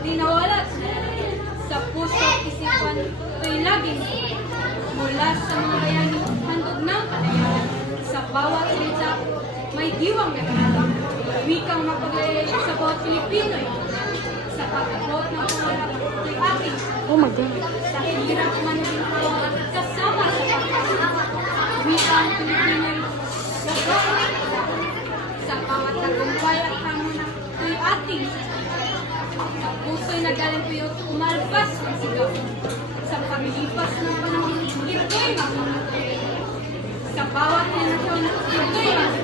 di nawala sa puso isipan ko'y laging mula sa mga bayani handog ng kanayahan sa bawat salita may diwang nakalala wikang mapaglayay sa bawat Pilipino'y sa pag-abot ng pangarap ko'y aking Oh my God. sa hirap man din ko kasama sa pagkakasama wikang Pilipino'y sa bawat tagumpay at hamon ko'y ating sa puso'y nagaling ko yung umalpas ng sigaw. Sa paglipas ng panahon, ito'y makakatuloy. Sa bawat henerasyon, ito'y makakatuloy.